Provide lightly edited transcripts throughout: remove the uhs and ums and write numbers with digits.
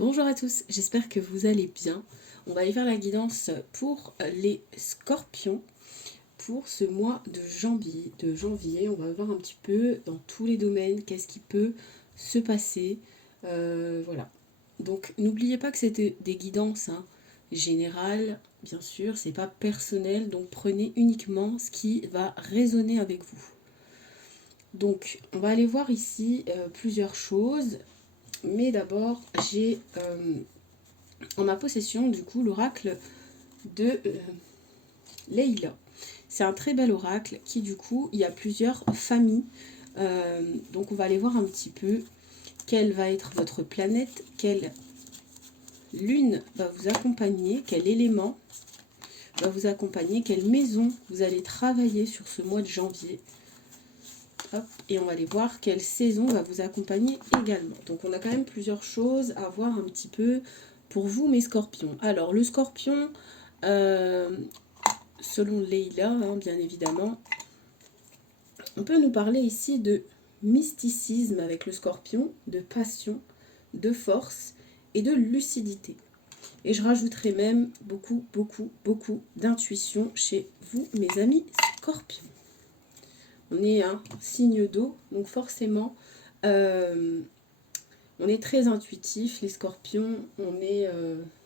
Bonjour à tous, j'espère que vous allez bien. On va aller faire la guidance pour les scorpions pour ce mois de janvier. On va voir un petit peu dans tous les domaines qu'est-ce qui peut se passer. Voilà. Donc n'oubliez pas que c'était des guidances générales, bien sûr, c'est pas personnel, donc prenez uniquement ce qui va résonner avec vous. Donc on va aller voir ici plusieurs choses. Mais d'abord, j'ai en ma possession du coup l'oracle de Leila. C'est un très bel oracle qui du coup, il y a plusieurs familles. Donc on va aller voir un petit peu quelle va être votre planète, quelle lune va vous accompagner, quel élément va vous accompagner, quelle maison vous allez travailler sur ce mois de janvier. Hop, et on va aller voir quelle saison va vous accompagner également. Donc on a quand même plusieurs choses à voir un petit peu pour vous mes scorpions. Alors le scorpion, selon Leila, bien évidemment, on peut nous parler ici de mysticisme avec le scorpion, de passion, de force et de lucidité. Et je rajouterai même beaucoup d'intuition chez vous mes amis scorpions. On est un signe d'eau, donc forcément, on est très intuitif, les scorpions, on est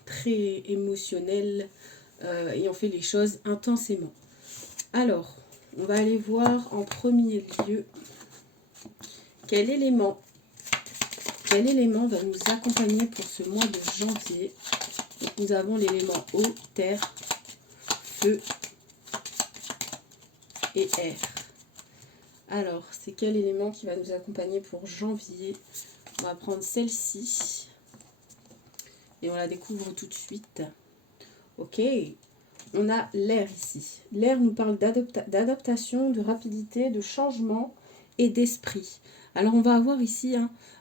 très émotionnel et on fait les choses intensément. Alors, on va aller voir en premier lieu quel élément va nous accompagner pour ce mois de janvier. Donc, nous avons l'élément eau, terre, feu et air. Alors, c'est quel élément qui va nous accompagner pour janvier? On va prendre celle-ci et on la découvre tout de suite. Ok, on a l'air ici. L'air nous parle d'adaptation, de rapidité, de changement et d'esprit. Alors, on va avoir ici,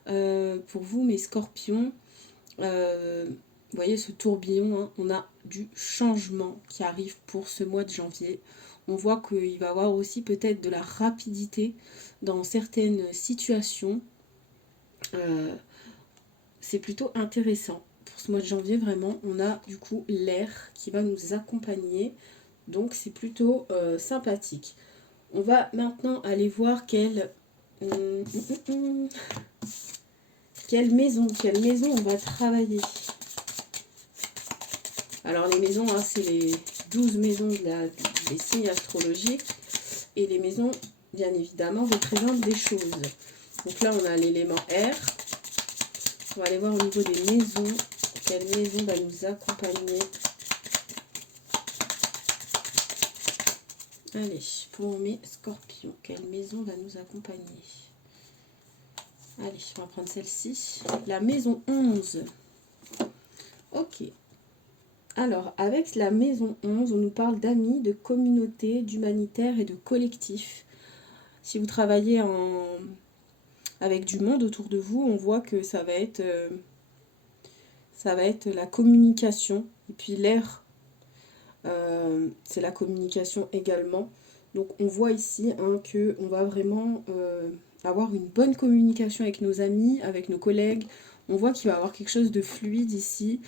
pour vous, mes scorpions, vous voyez ce tourbillon, on a du changement qui arrive pour ce mois de janvier. On voit qu'il va y avoir aussi peut-être de la rapidité dans certaines situations. C'est plutôt intéressant. Pour ce mois de janvier, vraiment, on a du coup l'air qui va nous accompagner. Donc c'est plutôt sympathique. On va maintenant aller voir quelle maison on va travailler. Alors les maisons, c'est les 12 maisons des signes astrologiques. Et les maisons, bien évidemment, représentent des choses. Donc là, on a l'élément air. On va aller voir au niveau des maisons. Quelle maison va nous accompagner? Allez, pour mes scorpions, quelle maison va nous accompagner? Allez, on va prendre celle-ci. La maison 11. Ok. Alors, avec la maison 11, on nous parle d'amis, de communauté, d'humanitaire et de collectif. Si vous travaillez avec du monde autour de vous, on voit que ça va être la communication. Et puis l'air, c'est la communication également. Donc on voit ici qu'on va vraiment avoir une bonne communication avec nos amis, avec nos collègues. On voit qu'il va y avoir quelque chose de fluide ici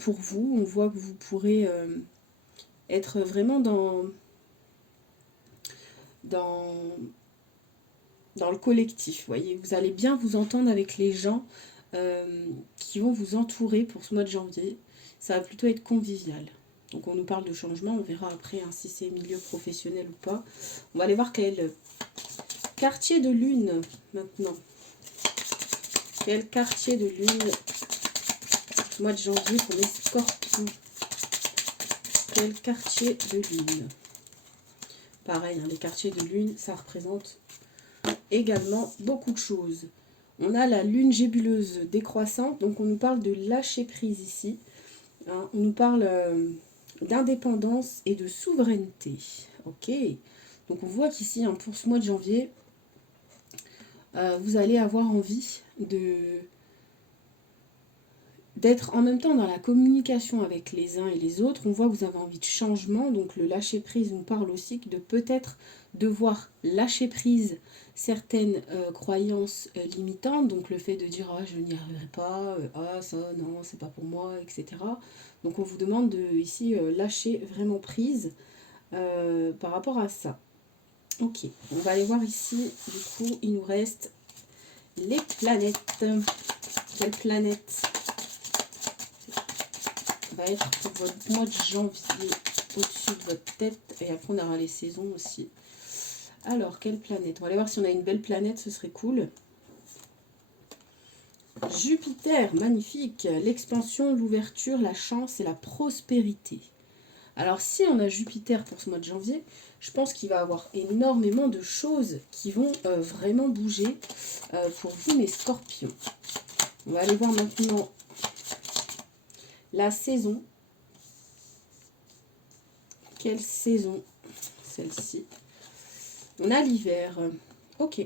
pour vous. On voit que vous pourrez être vraiment dans le collectif. Voyez, vous allez bien vous entendre avec les gens qui vont vous entourer pour ce mois de janvier. Ça va plutôt être convivial. Donc on nous parle de changement, on verra après si c'est milieu professionnel ou pas. On va aller voir quel quartier de lune maintenant. Quel quartier de lune ce mois de janvier pour les scorpions. Quel quartier de lune. Pareil, les quartiers de lune, ça représente également beaucoup de choses. On a la lune gébuleuse décroissante, donc on nous parle de lâcher prise ici. On nous parle d'indépendance et de souveraineté. Ok, donc on voit qu'ici, pour ce mois de janvier, vous allez avoir envie d'être en même temps dans la communication avec les uns et les autres. On voit que vous avez envie de changement, donc le lâcher prise nous parle aussi de peut-être devoir lâcher prise certaines croyances limitantes, donc le fait de dire ah je n'y arriverai pas, ah ça non c'est pas pour moi, etc. Donc on vous demande de ici lâcher vraiment prise par rapport à ça. Ok, on va aller voir ici, du coup il nous reste les planètes. Quelle planète va être pour votre mois de janvier au-dessus de votre tête? Et après on aura les saisons aussi. Alors, quelle planète? On va aller voir si on a une belle planète, ce serait cool. Jupiter, magnifique. L'expansion, l'ouverture, la chance et la prospérité. Alors, si on a Jupiter pour ce mois de janvier, je pense qu'il va y avoir énormément de choses qui vont vraiment bouger pour vous, mes scorpions. On va aller voir maintenant la saison. Quelle saison? Celle-ci. On a l'hiver. Ok.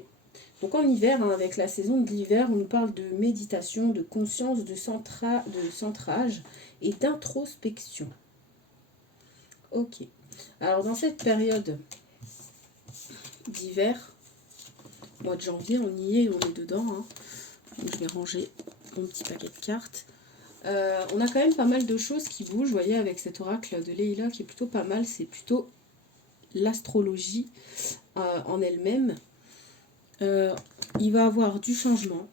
Donc en hiver, hein, avec la saison de l'hiver, on nous parle de méditation, de conscience, de centrage et d'introspection. Ok. Alors dans cette période d'hiver, mois de janvier, on y est, on est dedans. Hein. Donc je vais ranger mon petit paquet de cartes. On a quand même pas mal de choses qui bougent, vous voyez, avec cet oracle de Leila qui est plutôt pas mal. C'est plutôt l'astrologie en elle-même. Il va avoir du changement,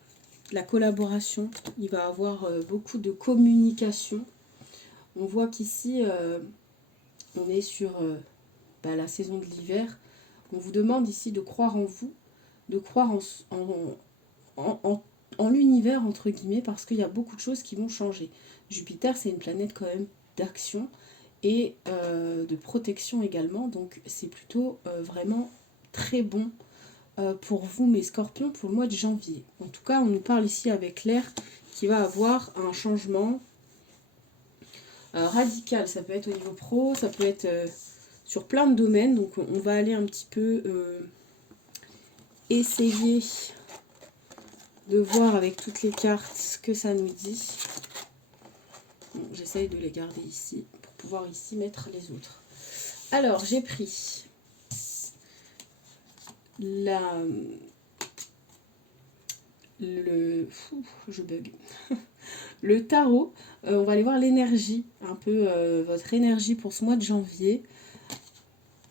de la collaboration, il va avoir beaucoup de communication. On voit qu'ici, on est sur la saison de l'hiver. On vous demande ici de croire en vous, de croire en l'univers, entre guillemets, parce qu'il y a beaucoup de choses qui vont changer. Jupiter, c'est une planète quand même d'action et de protection également, donc c'est plutôt vraiment très bon pour vous, mes scorpions, pour le mois de janvier. En tout cas, on nous parle ici avec l'air qui va avoir un changement radical. Ça peut être au niveau pro, ça peut être sur plein de domaines. Donc, on va aller un petit peu essayer de voir avec toutes les cartes ce que ça nous dit. Bon, j'essaye de les garder ici pour pouvoir ici mettre les autres. Alors, j'ai pris je bug. Le tarot, on va aller voir l'énergie, un peu votre énergie pour ce mois de janvier.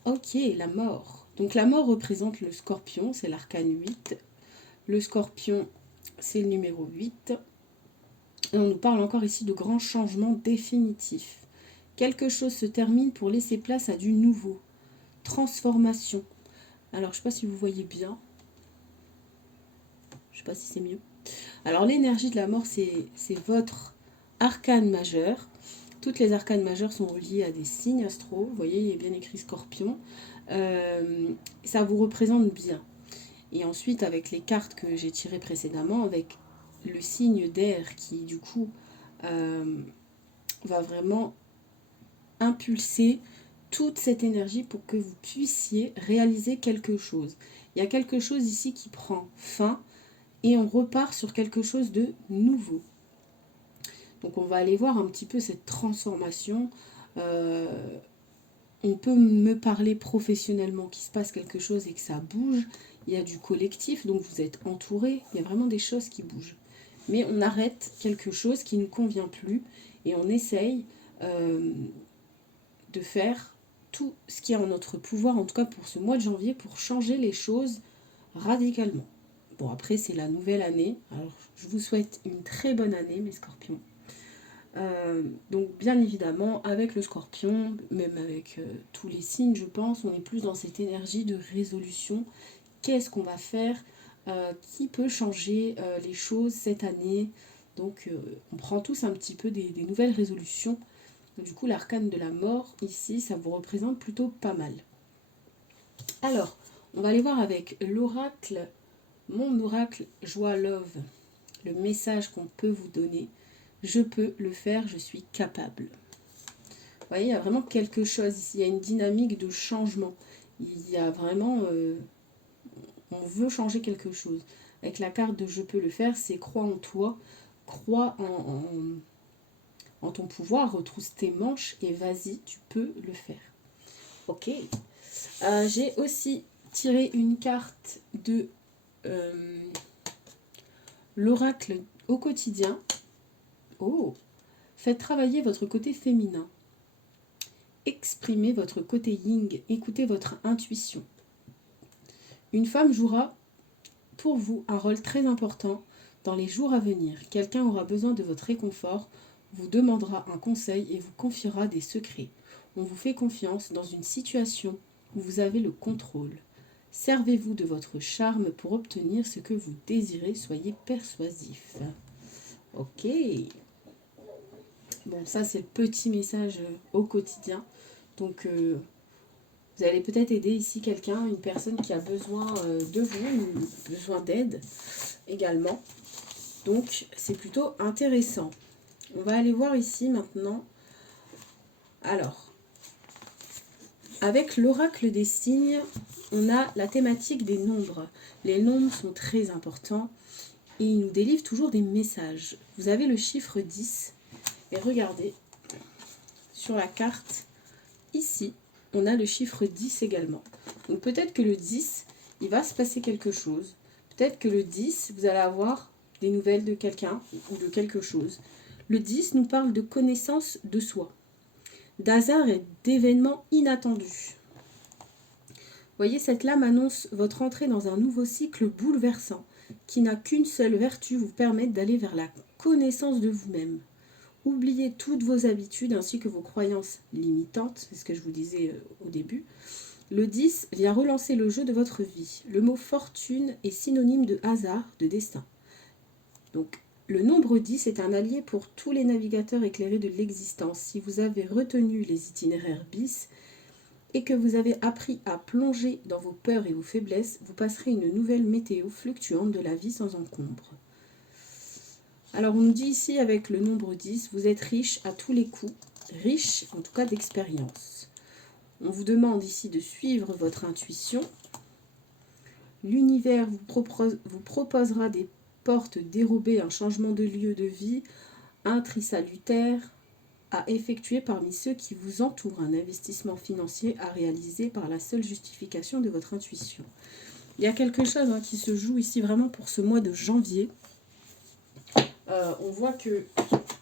Ok, la mort. Donc la mort représente le scorpion, c'est l'arcane 8. Le scorpion, c'est le numéro 8. Et on nous parle encore ici de grands changements définitifs. Quelque chose se termine pour laisser place à du nouveau. Transformation. Alors, je ne sais pas si vous voyez bien. Je ne sais pas si c'est mieux. Alors, l'énergie de la mort, c'est votre arcane majeur. Toutes les arcanes majeures sont reliées à des signes astro. Vous voyez, il est bien écrit scorpion. Ça vous représente bien. Et ensuite, avec les cartes que j'ai tirées précédemment, avec le signe d'air qui, du coup, va vraiment impulser toute cette énergie pour que vous puissiez réaliser quelque chose. Il y a quelque chose ici qui prend fin et on repart sur quelque chose de nouveau. Donc on va aller voir un petit peu cette transformation. On peut me parler professionnellement qu'il se passe quelque chose et que ça bouge. Il y a du collectif, donc vous êtes entouré. Il y a vraiment des choses qui bougent. Mais on arrête quelque chose qui ne nous convient plus et on essaye de faire tout ce qui est en notre pouvoir, en tout cas pour ce mois de janvier, pour changer les choses radicalement. Bon, après, c'est la nouvelle année. Alors, je vous souhaite une très bonne année, mes scorpions. Donc, bien évidemment, avec le scorpion, même avec tous les signes, je pense, on est plus dans cette énergie de résolution. Qu'est-ce qu'on va faire qui peut changer les choses cette année? Donc, on prend tous un petit peu des nouvelles résolutions. Du coup, l'arcane de la mort, ici, ça vous représente plutôt pas mal. Alors, on va aller voir avec l'oracle, mon oracle Joie Love, le message qu'on peut vous donner. Je peux le faire, je suis capable. Vous voyez, il y a vraiment quelque chose ici, il y a une dynamique de changement. Il y a vraiment... on veut changer quelque chose. Avec la carte de je peux le faire, c'est crois en toi, crois en ton pouvoir, retrousse tes manches et vas-y, tu peux le faire. Ok. J'ai aussi tiré une carte de l'oracle au quotidien. Oh, faites travailler votre côté féminin. Exprimez votre côté yin, écoutez votre intuition. Une femme jouera pour vous un rôle très important dans les jours à venir. Quelqu'un aura besoin de votre réconfort, vous demandera un conseil et vous confiera des secrets. On vous fait confiance dans une situation où vous avez le contrôle. Servez-vous de votre charme pour obtenir ce que vous désirez, soyez persuasif. Ok. Bon, ça c'est le petit message au quotidien. Donc, vous allez peut-être aider ici quelqu'un, une personne qui a besoin de vous, besoin d'aide également. Donc, c'est plutôt intéressant. On va aller voir ici maintenant. Alors, avec l'oracle des signes, on a la thématique des nombres. Les nombres sont très importants et ils nous délivrent toujours des messages. Vous avez le chiffre 10 et regardez, sur la carte, ici, on a le chiffre 10 également. Donc peut-être que le 10, il va se passer quelque chose. Peut-être que le 10, vous allez avoir des nouvelles de quelqu'un ou de quelque chose. Le 10 nous parle de connaissance de soi, d'hasard et d'événements inattendus. Voyez, cette lame annonce votre entrée dans un nouveau cycle bouleversant qui n'a qu'une seule vertu, vous permettre d'aller vers la connaissance de vous-même. Oubliez toutes vos habitudes ainsi que vos croyances limitantes, c'est ce que je vous disais au début. Le 10 vient relancer le jeu de votre vie. Le mot fortune est synonyme de hasard, de destin. Donc, le nombre 10 est un allié pour tous les navigateurs éclairés de l'existence. Si vous avez retenu les itinéraires bis et que vous avez appris à plonger dans vos peurs et vos faiblesses, vous passerez une nouvelle météo fluctuante de la vie sans encombre. Alors, on nous dit ici, avec le nombre 10, vous êtes riche à tous les coups, riche en tout cas d'expérience. On vous demande ici de suivre votre intuition. L'univers vous proposera des portes dérobées, un changement de lieu de vie, un tri salutaire à effectuer parmi ceux qui vous entourent, un investissement financier à réaliser par la seule justification de votre intuition. Il y a quelque chose qui se joue ici vraiment pour ce mois de janvier. On voit que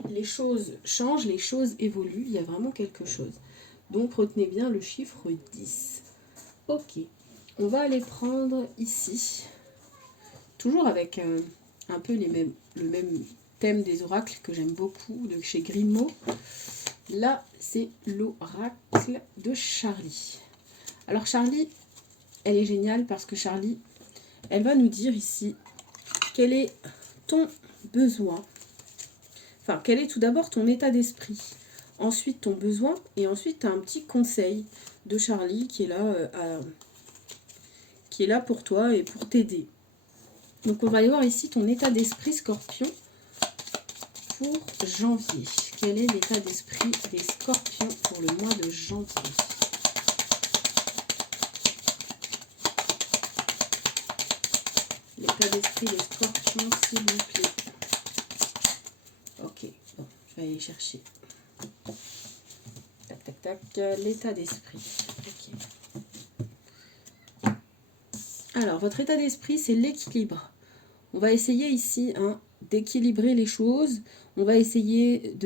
les choses changent, les choses évoluent, il y a vraiment quelque chose. Donc retenez bien le chiffre 10. Ok, on va aller prendre ici, toujours avec un peu le même thème des oracles que j'aime beaucoup, de chez Grimaud. Là, c'est l'oracle de Charlie. Alors Charlie, elle est géniale parce que Charlie, elle va nous dire ici quel est ton besoin. Enfin, quel est tout d'abord ton état d'esprit, ensuite ton besoin, et ensuite tu as un petit conseil de Charlie qui est là pour toi et pour t'aider. Donc on va aller voir ici ton état d'esprit Scorpion pour janvier. Quel est l'état d'esprit des Scorpions pour le mois de janvier? L'état d'esprit des Scorpions, s'il vous plaît. Ok, bon, je vais aller chercher. Tac, tac, tac. L'état d'esprit. Ok. Alors, votre état d'esprit, c'est l'équilibre. On va essayer ici d'équilibrer les choses. On va essayer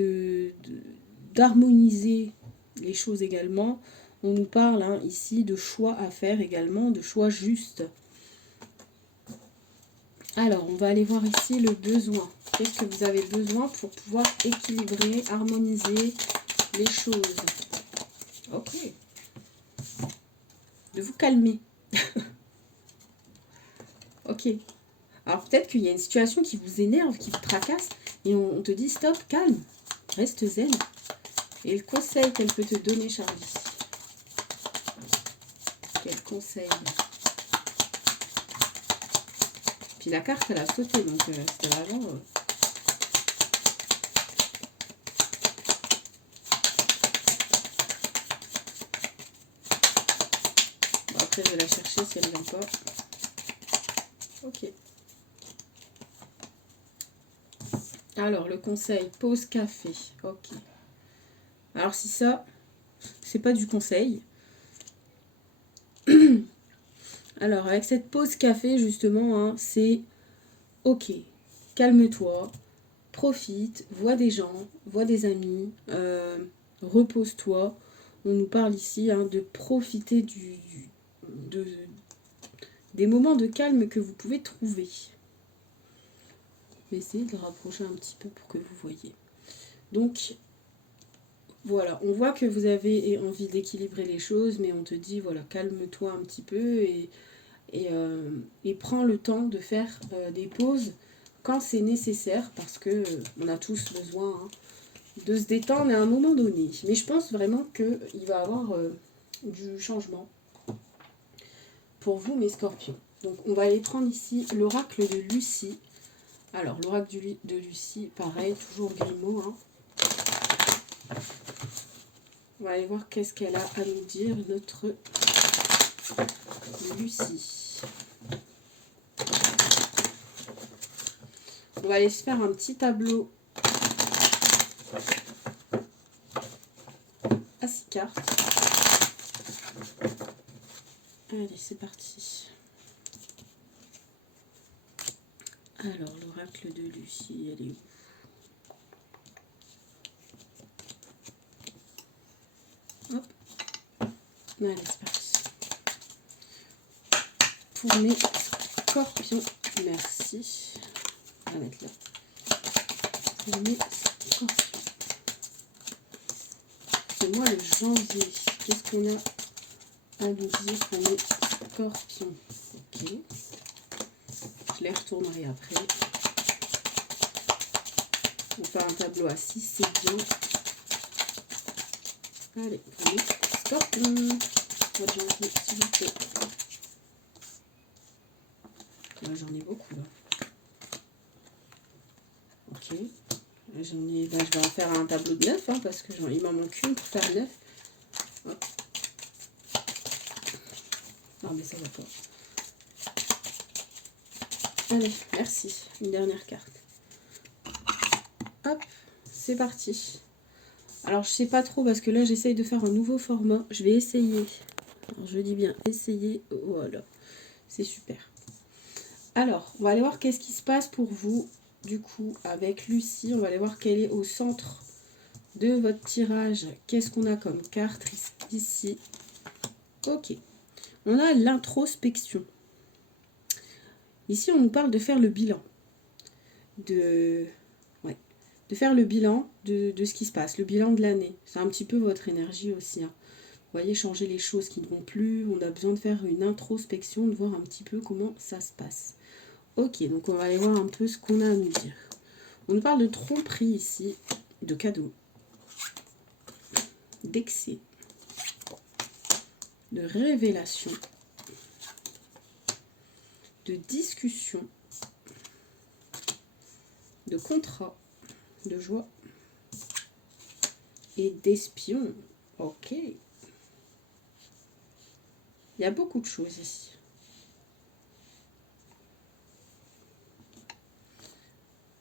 d'harmoniser les choses également. On nous parle ici de choix à faire également, de choix justes. Alors, on va aller voir ici le besoin. Qu'est-ce que vous avez besoin pour pouvoir équilibrer, harmoniser les choses? Ok. De vous calmer. Ok. Alors, peut-être qu'il y a une situation qui vous énerve, qui vous tracasse, et on te dit stop, calme, reste zen. Et le conseil qu'elle peut te donner, Charlie? Quel conseil? Puis la carte, elle a sauté, donc c'était vraiment... Bon, après, je vais la chercher si elle vient pas. Ok. Alors, le conseil, pause café. Ok. Alors, si ça, c'est pas du conseil. Alors, avec cette pause café, justement, hein, c'est ok. Calme-toi, profite, vois des gens, vois des amis, repose-toi. On nous parle ici hein, de profiter de, des moments de calme que vous pouvez trouver. Je vais essayer de le rapprocher un petit peu pour que vous voyez. Donc, voilà, on voit que vous avez envie d'équilibrer les choses, mais on te dit, voilà, calme-toi un petit peu et prends le temps de faire des pauses quand c'est nécessaire, parce que on a tous besoin hein, de se détendre à un moment donné. Mais je pense vraiment qu'il va y avoir du changement pour vous, mes scorpions. Donc, on va aller prendre ici l'oracle de Lucie. Alors, l'oracle de Lucie, pareil, toujours Grimaud. Hein. On va aller voir qu'est-ce qu'elle a à nous dire, notre Lucie. On va aller se faire un petit tableau à 6 cartes. Allez, c'est parti. Alors, l'oracle de Lucie, elle est où? Hop. Allez, c'est parti. Pour mes scorpions, merci. On va mettre là. Pour mes scorpions. C'est moi le janvier. Qu'est-ce qu'on a à nous dire pour mes scorpions? Ok. Je les retournerai après. On fait un tableau à 6, c'est bien. Allez, pour les scorpions. Mois de janvier, s'il vous plaît. Là, j'en ai beaucoup, là. Ok. J'en ai, bah, je vais en faire un tableau de 9, hein, parce que il m'en manque une pour faire 9. Hop. Non, mais ça va pas. Allez, merci. Une dernière carte. Hop, c'est parti. Alors, je sais pas trop, parce que là, j'essaye de faire un nouveau format. Je vais essayer. Alors, je dis bien essayer. Voilà. C'est super. Alors, on va aller voir qu'est-ce qui se passe pour vous, du coup, avec Lucie. On va aller voir quelle est au centre de votre tirage. Qu'est-ce qu'on a comme carte ici? Ok. On a l'introspection. Ici, on nous parle de faire le bilan. De faire le bilan de ce qui se passe, le bilan de l'année. C'est un petit peu votre énergie aussi. Hein. Vous voyez, changer les choses qui ne vont plus. On a besoin de faire une introspection, de voir un petit peu comment ça se passe. Ok, donc on va aller voir un peu ce qu'on a à nous dire. On nous parle de tromperie ici, de cadeaux, d'excès, de révélation, de discussion, de contrat, de joie et d'espion. Ok. Il y a beaucoup de choses ici.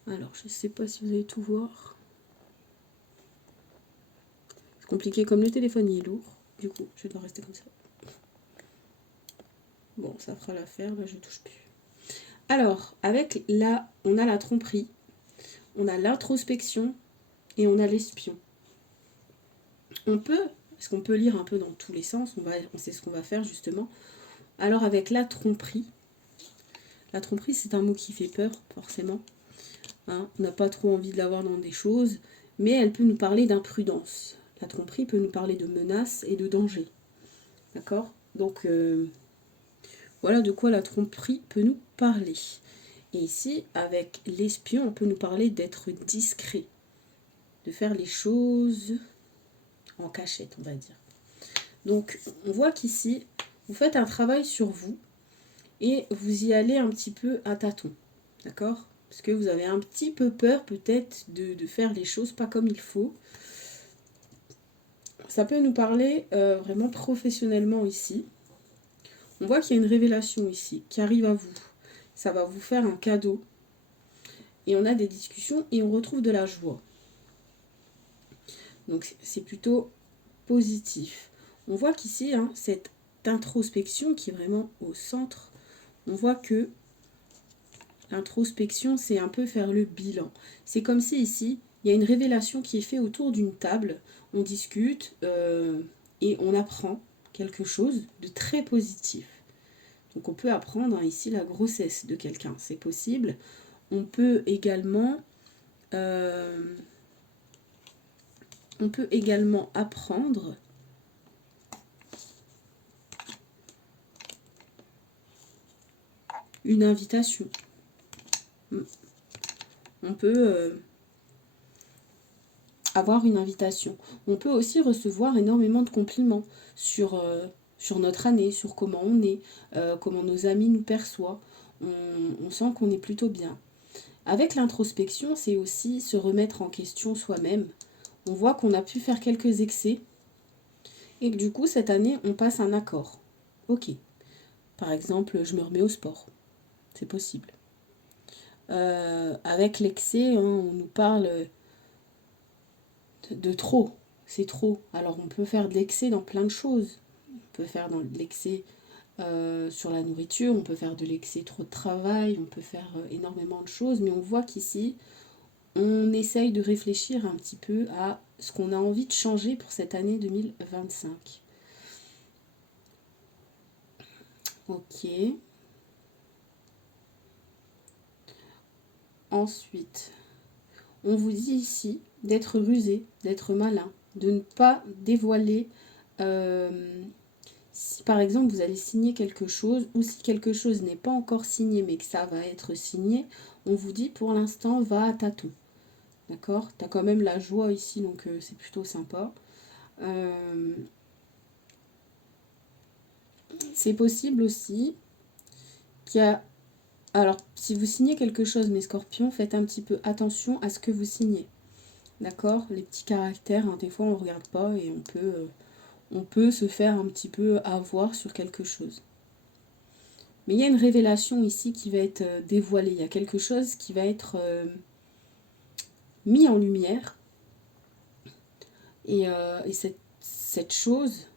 Alors, je ne sais pas si vous allez tout voir. C'est compliqué comme le téléphone il est lourd. Du coup, je dois rester comme ça. Bon, ça fera l'affaire. Là, je ne touche plus. Alors, avec là, on a la tromperie, on a l'introspection et on a l'espion. Parce qu'on peut lire un peu dans tous les sens, on sait ce qu'on va faire justement. Alors avec la tromperie c'est un mot qui fait peur forcément. Hein, on n'a pas trop envie de l'avoir dans des choses, mais elle peut nous parler d'imprudence. La tromperie peut nous parler de menaces et de danger. D'accord? Donc voilà de quoi la tromperie peut nous parler. Et ici, avec l'espion, on peut nous parler d'être discret, de faire les choses en cachette, on va dire. Donc, on voit qu'ici, vous faites un travail sur vous et vous y allez un petit peu à tâtons, d'accord? Parce que vous avez un petit peu peur peut-être de faire les choses pas comme il faut. Ça peut nous parler vraiment professionnellement ici. On voit qu'il y a une révélation ici qui arrive à vous. Ça va vous faire un cadeau. et on a des discussions et on retrouve de la joie. Donc c'est plutôt positif. On voit qu'ici, hein, cette introspection qui est vraiment au centre, on voit que l'introspection, c'est un peu faire le bilan. C'est comme si ici, il y a une révélation qui est faite autour d'une table, on discute et on apprend quelque chose de très positif. Donc on peut apprendre hein, ici la grossesse de quelqu'un, c'est possible. On peut également apprendre une invitation. On peut avoir une invitation. On peut aussi recevoir énormément de compliments sur notre année, sur comment on est, comment nos amis nous perçoivent. On sent qu'on est plutôt bien. Avec l'introspection, c'est aussi se remettre en question soi-même. On voit qu'on a pu faire quelques excès et que du coup, cette année, on passe un accord. Ok. Par exemple, je me remets au sport. C'est possible. Avec l'excès, hein, on nous parle de trop. C'est trop. Alors, on peut faire de l'excès dans plein de choses. On peut faire de l'excès sur la nourriture, on peut faire de l'excès trop de travail, on peut faire énormément de choses, mais on voit qu'ici, on essaye de réfléchir un petit peu à ce qu'on a envie de changer pour cette année 2025. Ok. Ensuite, on vous dit ici d'être rusé, d'être malin, de ne pas dévoiler si par exemple vous allez signer quelque chose ou si quelque chose n'est pas encore signé mais que ça va être signé, on vous dit pour l'instant va à tâtons. D'accord? Tu as quand même la joie ici donc c'est plutôt sympa. C'est possible aussi qu'il y a... Alors si vous signez quelque chose mes scorpions, faites un petit peu attention à ce que vous signez. D'accord? Les petits caractères, hein, des fois on ne regarde pas et on peut se faire un petit peu avoir sur quelque chose. Mais il y a une révélation ici qui va être dévoilée. Il y a quelque chose qui va être mis en lumière. Et cette chose,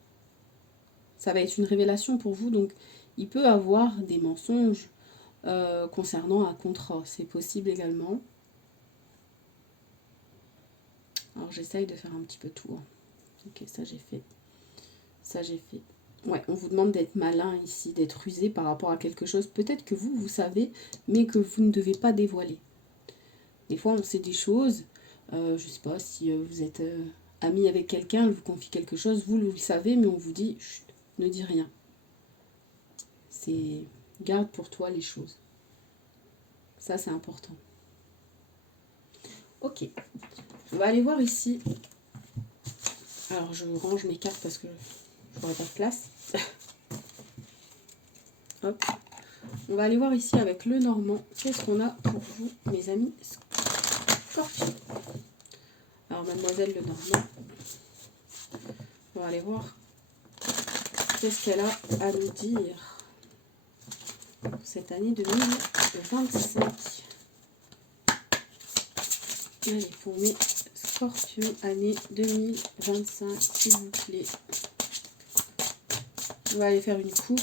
ça va être une révélation pour vous. Donc, il peut avoir des mensonges concernant un contrat. C'est possible également. Alors, j'essaye de faire un petit peu tout. Hein. Ok, ça j'ai fait. Ça j'ai fait. Ouais, on vous demande d'être malin ici, d'être rusé par rapport à quelque chose. Peut-être que vous savez, mais que vous ne devez pas dévoiler. Des fois, on sait des choses. Je ne sais pas si vous êtes ami avec quelqu'un, elle vous confie quelque chose, vous le savez, mais on vous dit, chut, ne dis rien. C'est garde pour toi les choses. Ça, c'est important. Ok. On va aller voir ici. Alors, je range mes cartes parce que je n'aurai pas de place. Hop. On va aller voir ici avec le Normand. Qu'est-ce qu'on a pour vous, mes amis Scorpion. Alors, mademoiselle le Normand. On va aller voir qu'est-ce qu'elle a à nous dire pour cette année 2025. Allez, pour mes Scorpions, année 2025, s'il vous plaît. On va aller faire une coupe.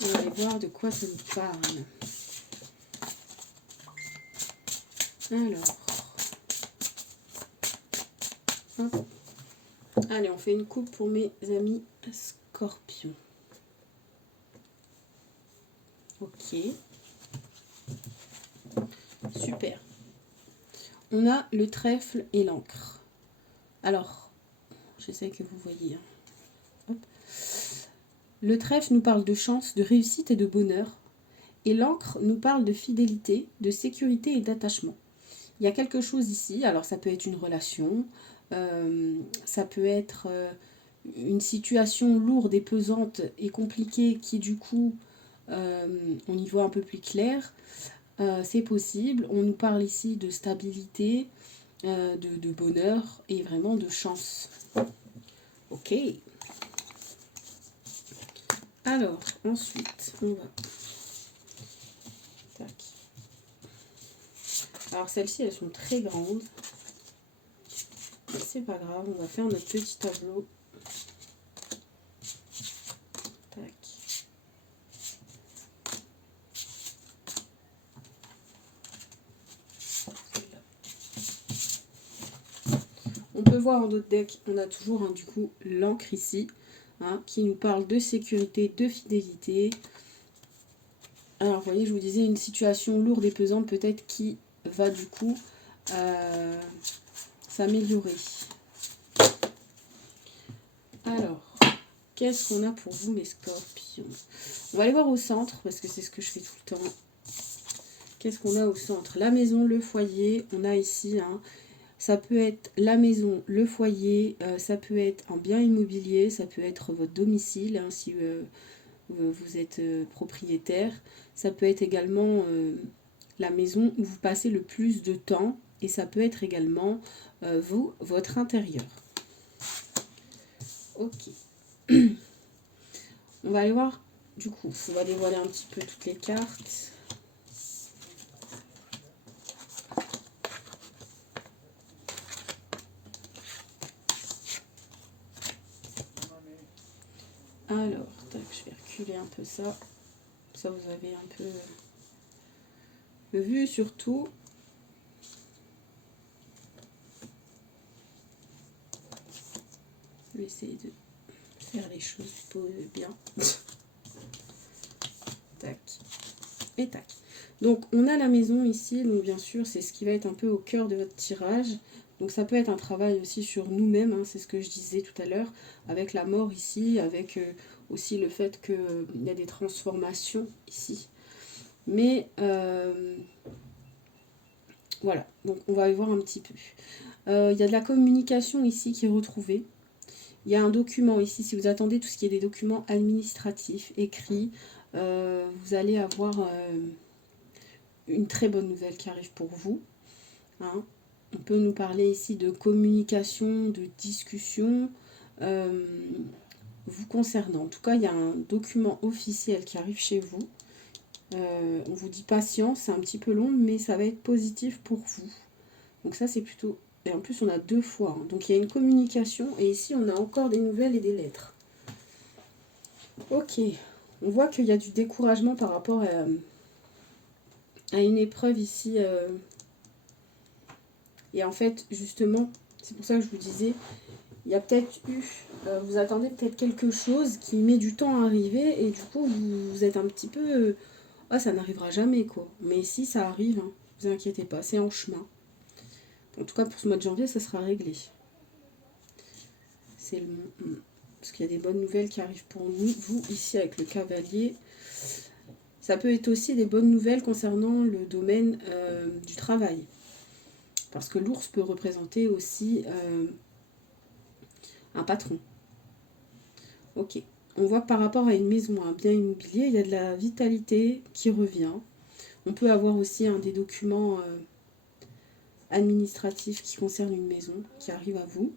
On va aller voir de quoi ça nous parle. Alors. Hop. Allez, on fait une coupe pour mes amis Scorpions. Ok. Super. On a le trèfle et l'encre. Alors, j'essaie que vous voyez. Hop. Le trèfle nous parle de chance, de réussite et de bonheur. Et l'encre nous parle de fidélité, de sécurité et d'attachement. Il y a quelque chose ici. Alors, ça peut être une relation. Ça peut être une situation lourde et pesante et compliquée qui, du coup, on y voit un peu plus clair. C'est possible. On nous parle ici de stabilité, de bonheur et vraiment de chance. Ok. Alors, ensuite, on va... Tac. Alors celles-ci, elles sont très grandes. C'est pas grave, on va faire notre petit tableau. Tac. On peut voir en d'autres decks, on a toujours du coup l'encre ici, qui nous parle de sécurité, de fidélité. Alors vous voyez, je vous disais une situation lourde et pesante peut-être qui va du coup s'améliorer. Alors, qu'est-ce qu'on a pour vous mes scorpions? On va aller voir au centre parce que c'est ce que je fais tout le temps. Qu'est-ce qu'on a au centre? La maison, le foyer, on a ici... ça peut être la maison, le foyer, ça peut être un bien immobilier, ça peut être votre domicile si vous êtes propriétaire. Ça peut être également la maison où vous passez le plus de temps et ça peut être également votre intérieur. Ok. On va aller voir, du coup, on va dévoiler un petit peu toutes les cartes. Alors, tac, je vais reculer un peu ça. Ça, vous avez un peu vu surtout. Je vais essayer de faire les choses bien. Tac. Et tac. Donc, on a la maison ici. Donc, bien sûr, c'est ce qui va être un peu au cœur de votre tirage. Donc, ça peut être un travail aussi sur nous-mêmes. C'est ce que je disais tout à l'heure. Avec la mort ici. Avec aussi le fait qu'il y a des transformations ici. Mais voilà, donc on va y voir un petit peu. Il y a de la communication ici qui est retrouvée. Il y a un document ici, si vous attendez tout ce qui est des documents administratifs, écrits, vous allez avoir une très bonne nouvelle qui arrive pour vous. On peut nous parler ici de communication, de discussion, vous concernant. En tout cas, il y a un document officiel qui arrive chez vous. On vous dit patience, c'est un petit peu long, mais ça va être positif pour vous. Donc ça, c'est plutôt... Et en plus, on a 2 fois. Donc il y a une communication. Et ici, on a encore des nouvelles et des lettres. Ok. On voit qu'il y a du découragement par rapport à une épreuve ici. Et en fait, justement, c'est pour ça que je vous disais, il y a peut-être eu... vous attendez peut-être quelque chose qui met du temps à arriver. Et du coup, vous êtes un petit peu... ah, ça n'arrivera jamais, quoi. Mais si, ça arrive. Ne vous inquiétez pas, c'est en chemin. En tout cas, pour ce mois de janvier, ça sera réglé. C'est le... Parce qu'il y a des bonnes nouvelles qui arrivent pour nous. Vous, ici, avec le cavalier. Ça peut être aussi des bonnes nouvelles concernant le domaine du travail. Parce que l'ours peut représenter aussi un patron. Ok. On voit que par rapport à une maison, un bien immobilier, il y a de la vitalité qui revient. On peut avoir aussi des documents administratifs qui concernent une maison qui arrivent à vous.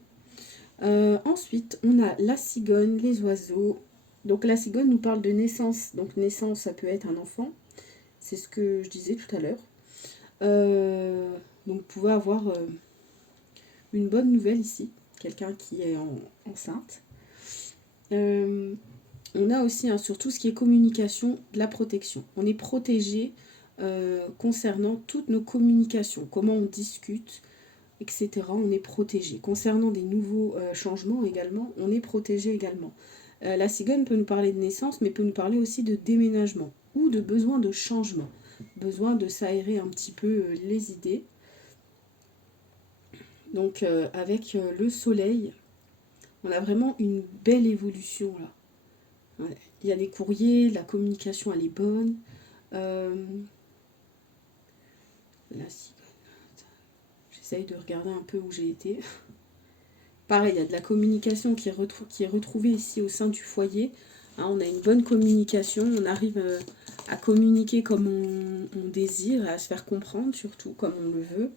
Ensuite, on a la cigogne, les oiseaux. Donc la cigogne nous parle de naissance. Donc naissance, ça peut être un enfant. C'est ce que je disais tout à l'heure. Donc vous pouvez avoir une bonne nouvelle ici. Quelqu'un qui est enceinte. On a aussi sur tout ce qui est communication, de la protection. On est protégé concernant toutes nos communications. Comment on discute, etc. On est protégé. Concernant des nouveaux changements également, on est protégé également. La cigogne peut nous parler de naissance, mais peut nous parler aussi de déménagement ou de besoin de changement. Besoin de s'aérer un petit peu les idées. Donc avec le soleil, on a vraiment une belle évolution là. Ouais. Il y a des courriers, la communication elle est bonne. La cigogne. J'essaye de regarder un peu où j'ai été. Pareil, il y a de la communication qui est retrouvée ici au sein du foyer. On a une bonne communication, on arrive à communiquer comme on désire, à se faire comprendre surtout comme on le veut.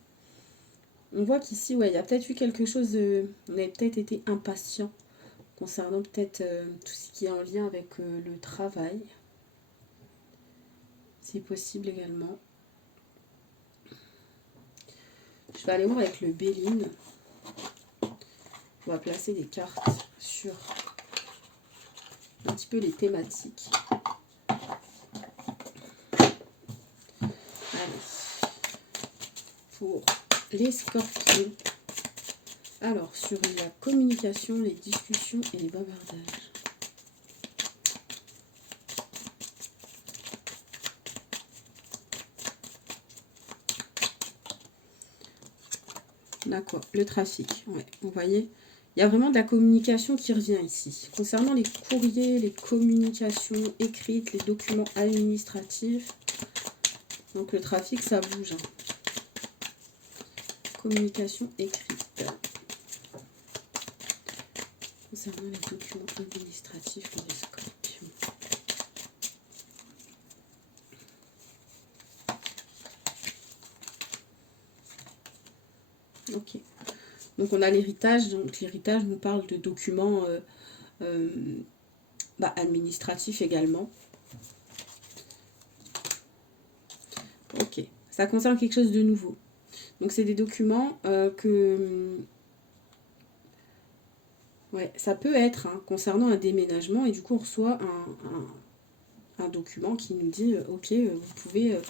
On voit qu'ici, ouais, il y a peut-être eu quelque chose on avait peut-être été impatient concernant peut-être tout ce qui est en lien avec le travail. C'est possible également. Je vais aller voir avec le Béline. On va placer des cartes sur un petit peu les thématiques. Allez. Pour les scorpions. Alors, sur la communication, les discussions et les bavardages. D'accord, le trafic. Ouais, vous voyez, il y a vraiment de la communication qui revient ici. Concernant les courriers, les communications écrites, les documents administratifs. Donc le trafic, ça bouge. Communication écrite. Concernant les documents administratifs pour les scorpions. Ok. Donc on a l'héritage. Donc l'héritage nous parle de documents administratifs également. Ok. Ça concerne quelque chose de nouveau. Donc c'est des documents ouais, ça peut être concernant un déménagement et du coup on reçoit un document qui nous dit ok, vous pouvez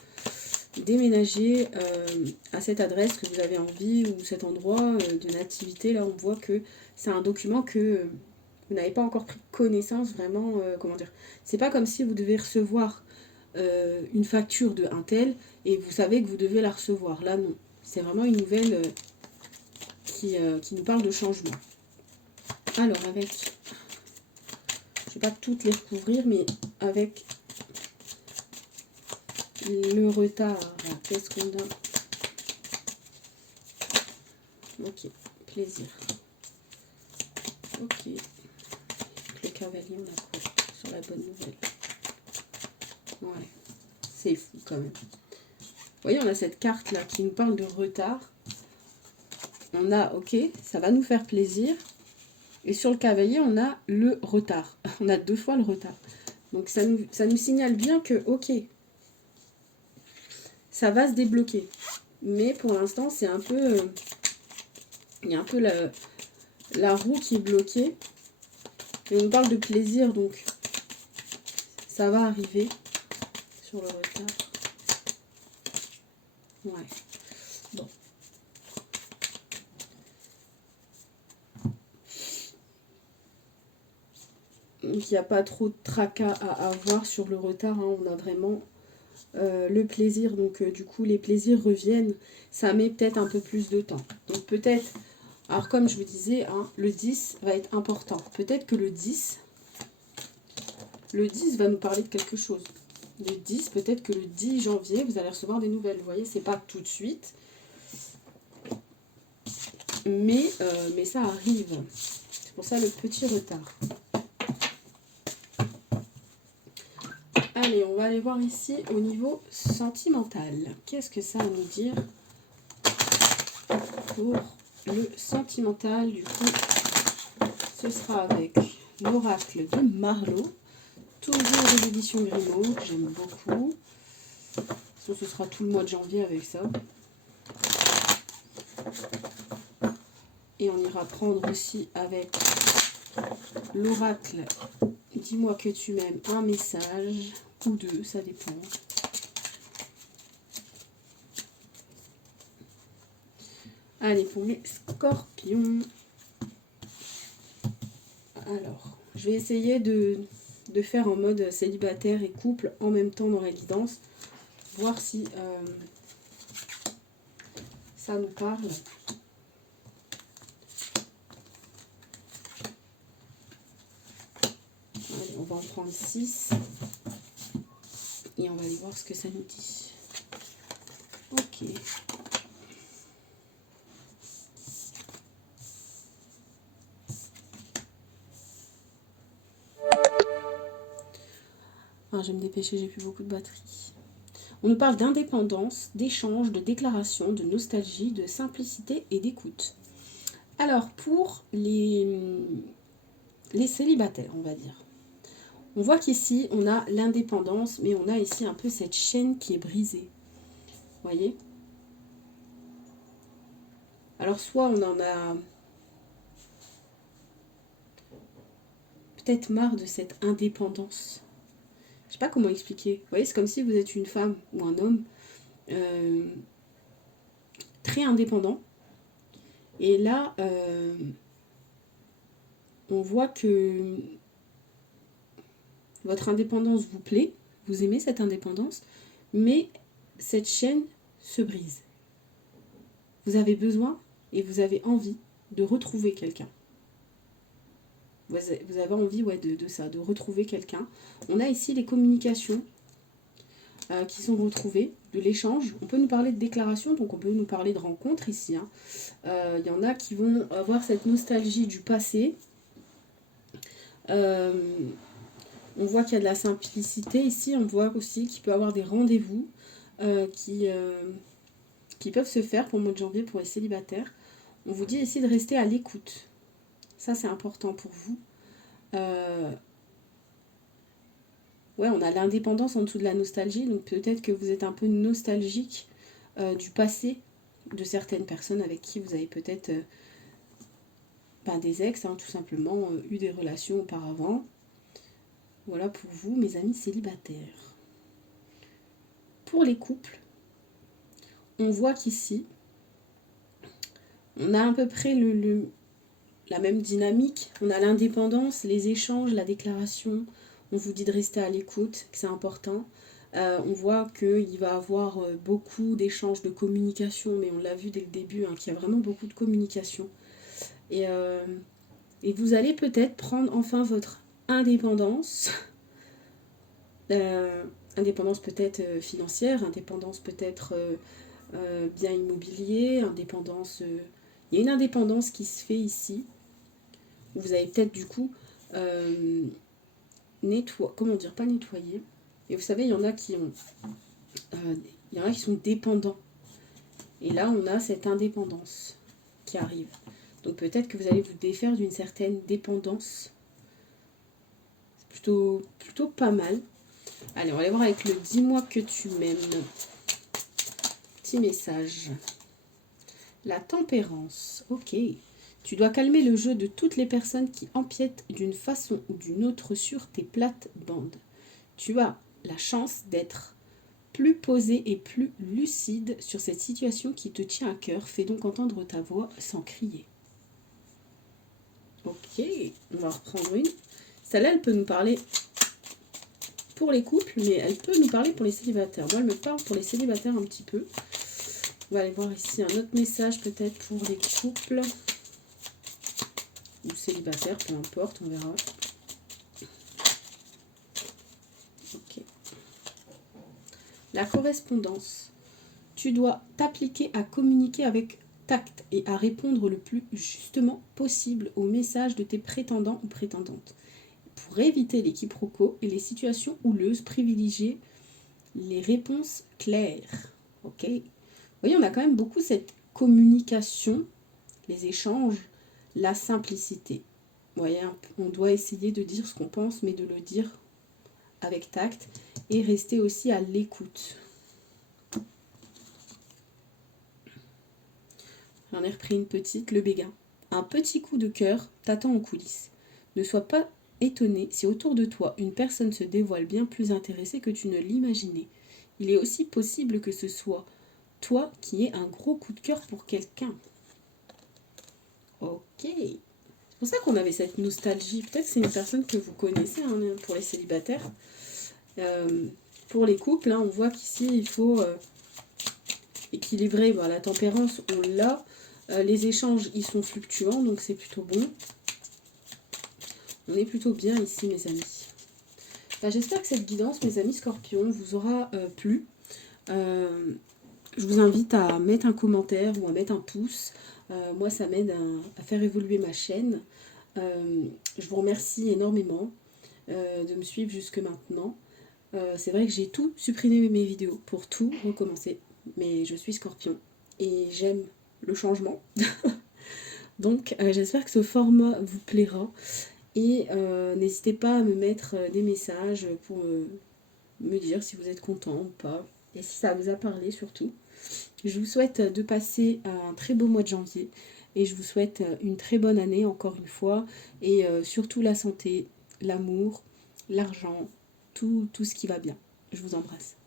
déménager à cette adresse que vous avez envie ou cet endroit de nativité. Là on voit que c'est un document que vous n'avez pas encore pris connaissance vraiment, comment dire, c'est pas comme si vous devez recevoir une facture de un tel et vous savez que vous devez la recevoir. Là non, c'est vraiment une nouvelle qui nous parle de changement. Alors avec, je ne vais pas toutes les recouvrir, mais avec le retard, qu'est-ce qu'on a? Ok, plaisir. Ok, le cavalier, on a quoi sur la bonne nouvelle? Ouais, c'est fou quand même. Vous voyez, on a cette carte là qui nous parle de retard. On a, ok, ça va nous faire plaisir. Et sur le cavalier, on a le retard. On a 2 fois le retard. Donc ça nous signale bien que, ok, ça va se débloquer. Mais pour l'instant, c'est un peu... il y a un peu la roue qui est bloquée. Et on parle de plaisir, donc ça va arriver sur le retard. Ouais. Bon. Donc il n'y a pas trop de tracas à avoir sur le retard. On a vraiment le plaisir. Donc du coup, les plaisirs reviennent. Ça met peut-être un peu plus de temps. Donc peut-être, alors comme je vous disais, le 10 va être important. Peut-être que le 10 va nous parler de quelque chose. Le 10, peut-être que le 10 janvier, vous allez recevoir des nouvelles. Vous voyez, c'est pas tout de suite. Mais ça arrive. C'est pour ça le petit retard. Allez, on va aller voir ici au niveau sentimental. Qu'est-ce que ça a à nous dire pour le sentimental? Du coup, ce sera avec l'oracle de Marlowe. Toujours des éditions Grimaud, que j'aime beaucoup. Ce sera tout le mois de janvier avec ça. Et on ira prendre aussi avec l'oracle Dis-moi que tu m'aimes, un message ou 2, ça dépend. Allez, pour les scorpions. Alors, je vais essayer de faire en mode célibataire et couple en même temps dans la guidance. Voir si ça nous parle. Allez, on va en prendre 6. Et on va aller voir ce que ça nous dit. Ok. Ah, je vais me dépêcher, j'ai plus beaucoup de batterie. On nous parle d'indépendance, d'échange, de déclaration, de nostalgie, de simplicité et d'écoute. Alors, pour les célibataires, on va dire. On voit qu'ici, on a l'indépendance, mais on a ici un peu cette chaîne qui est brisée. Vous voyez ? Alors soit on en a peut-être marre de cette indépendance. Je sais pas comment expliquer. Vous voyez, c'est comme si vous êtes une femme ou un homme euh, très indépendant. Et là, on voit que votre indépendance vous plaît, vous aimez cette indépendance, mais cette chaîne se brise. Vous avez besoin et vous avez envie de retrouver quelqu'un. Vous avez envie de ça, de retrouver quelqu'un. On a ici les communications qui sont retrouvées, de l'échange. On peut nous parler de déclaration, donc on peut nous parler de rencontres ici. Il y en a qui vont avoir cette nostalgie du passé. On voit qu'il y a de la simplicité ici. On voit aussi qu'il peut y avoir des rendez-vous qui peuvent se faire pour le mois de janvier pour les célibataires. On vous dit ici de rester à l'écoute. Ça, c'est important pour vous. Ouais, on a l'indépendance en dessous de la nostalgie. Donc peut-être que vous êtes un peu nostalgique du passé de certaines personnes avec qui vous avez peut-être des ex, tout simplement, eu des relations auparavant. Voilà pour vous, mes amis célibataires. Pour les couples, on voit qu'ici, on a à peu près la même dynamique. On a l'indépendance, les échanges, la déclaration. On vous dit de rester à l'écoute, que c'est important. On voit qu'il va y avoir beaucoup d'échanges, de communication, mais on l'a vu dès le début, qu'il y a vraiment beaucoup de communication. Et vous allez peut-être prendre enfin votre indépendance. Indépendance peut-être financière, indépendance peut-être bien immobilier, indépendance... Il y a une indépendance qui se fait ici. Vous avez peut-être du coup comment dire, pas nettoyer. Et vous savez, il y en a qui sont dépendants. Et là, on a cette indépendance qui arrive. Donc peut-être que vous allez vous défaire d'une certaine dépendance. C'est plutôt pas mal. Allez, on va aller voir avec le dis-moi que tu m'aimes. Petit message. La tempérance. Ok. Tu dois calmer le jeu de toutes les personnes qui empiètent d'une façon ou d'une autre sur tes plates-bandes. Tu as la chance d'être plus posé et plus lucide sur cette situation qui te tient à cœur. Fais donc entendre ta voix sans crier. Ok, on va reprendre une. Celle-là, elle peut nous parler pour les couples, mais elle peut nous parler pour les célibataires. Moi, elle me parle pour les célibataires un petit peu. On va aller voir ici un autre message peut-être pour les couples. Ou célibataires, peu importe, on verra. Ok. La correspondance. Tu dois t'appliquer à communiquer avec tact et à répondre le plus justement possible aux messages de tes prétendants ou prétendantes. Pour éviter les quiproquos et les situations houleuses, privilégier les réponses claires. Ok. Vous voyez, on a quand même beaucoup cette communication, les échanges, la simplicité. Vous voyez, on doit essayer de dire ce qu'on pense, mais de le dire avec tact et rester aussi à l'écoute. J'en ai repris une petite, le béguin. Un petit coup de cœur t'attend en coulisses. Ne sois pas étonné si autour de toi une personne se dévoile bien plus intéressée que tu ne l'imaginais. Il est aussi possible que ce soit toi qui aies un gros coup de cœur pour quelqu'un. Ok. C'est pour ça qu'on avait cette nostalgie. Peut-être que c'est une personne que vous connaissez pour les célibataires. Pour les couples, on voit qu'ici il faut équilibrer la tempérance, on l'a. Les échanges, ils sont fluctuants, donc c'est plutôt bon. On est plutôt bien ici, mes amis. J'espère que cette guidance, mes amis scorpions, vous aura plu. Je vous invite à mettre un commentaire ou à mettre un pouce. Moi, ça m'aide à faire évoluer ma chaîne. Je vous remercie énormément de me suivre jusque maintenant. C'est vrai que j'ai tout supprimé mes vidéos pour tout recommencer. Mais je suis scorpion et j'aime le changement. Donc j'espère que ce format vous plaira. Et n'hésitez pas à me mettre des messages pour me dire si vous êtes content ou pas. et si ça vous a parlé surtout. Je vous souhaite de passer un très beau mois de janvier et je vous souhaite une très bonne année encore une fois et surtout la santé, l'amour, l'argent, tout ce qui va bien. Je vous embrasse.